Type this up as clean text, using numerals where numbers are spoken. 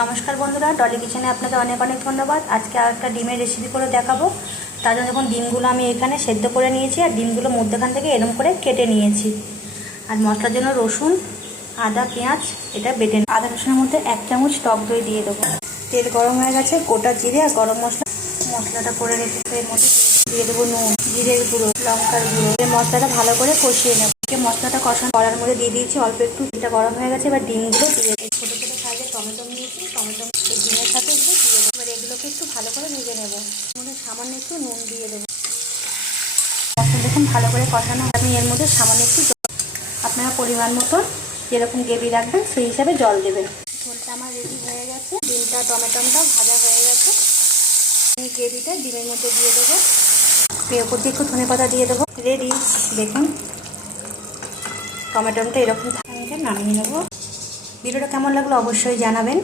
নমস্কার বন্ধুরা, ডলি কিচেনে আপনাদের অনেক অনেক ধন্যবাদ। আজকে আর একটা ডিমের রেসিপি করে দেখাবো। তার জন্য দেখুন ডিমগুলো আমি এখানে সেদ্ধ করে নিয়েছি আর ডিমগুলো মধ্যখান থেকে এরকম করে কেটে নিয়েছি। আর মশলার জন্য রসুন, আদা, পেঁয়াজ এটা বেটে আদা রসুনের মধ্যে 1 চামচ টক দই দিয়ে দেবো। তেল গরম হয়ে গেছে, গোটা জিরে আর গরম মশলাটা করে রেখেছি। এর মধ্যে দিয়ে দেবো নুন, জিরের গুঁড়ো, লঙ্কার গুঁড়ো। এই মশলাটা ভালো করে কষিয়ে নেব। মশলাটা কষানো করার মধ্যে দিয়ে দিয়েছি অল্প একটু, তেলটা গরম হয়ে গেছে। এবার ডিমগুলো দিয়ে দেবো। ছোটো ছোটো সাইজের টমেটো নিয়েছি, টমেটো এই ডিমের সাথে এগুলো দিয়ে দেবো। এবার এগুলোকে একটু ভালো করে ভেজে নেবো। মধ্যে সামান্য একটু নুন দিয়ে দেবো। মশলা দেখুন ভালো করে কষানো। আমি এর মধ্যে সামান্য একটু আপনারা পরিমাণ মতন যেরকম গ্রেভি রাখবেন সেই হিসাবে জল দেবেন। ঝোলটা আমার রেডি হয়ে গেছে। ডিমটা টমেটোটাও ভাজা হয়ে গেছে। আমি গ্রেভিটা ডিমের মধ্যে দিয়ে দেবো। ওপর দিয়ে একটু ধনেপাতা দিয়ে দেবো। রেডি। দেখুন টমেটোটা এরকম নামিয়ে নেবো। ভিডিওটা কেমন লাগলো অবশ্যই জানাবেন।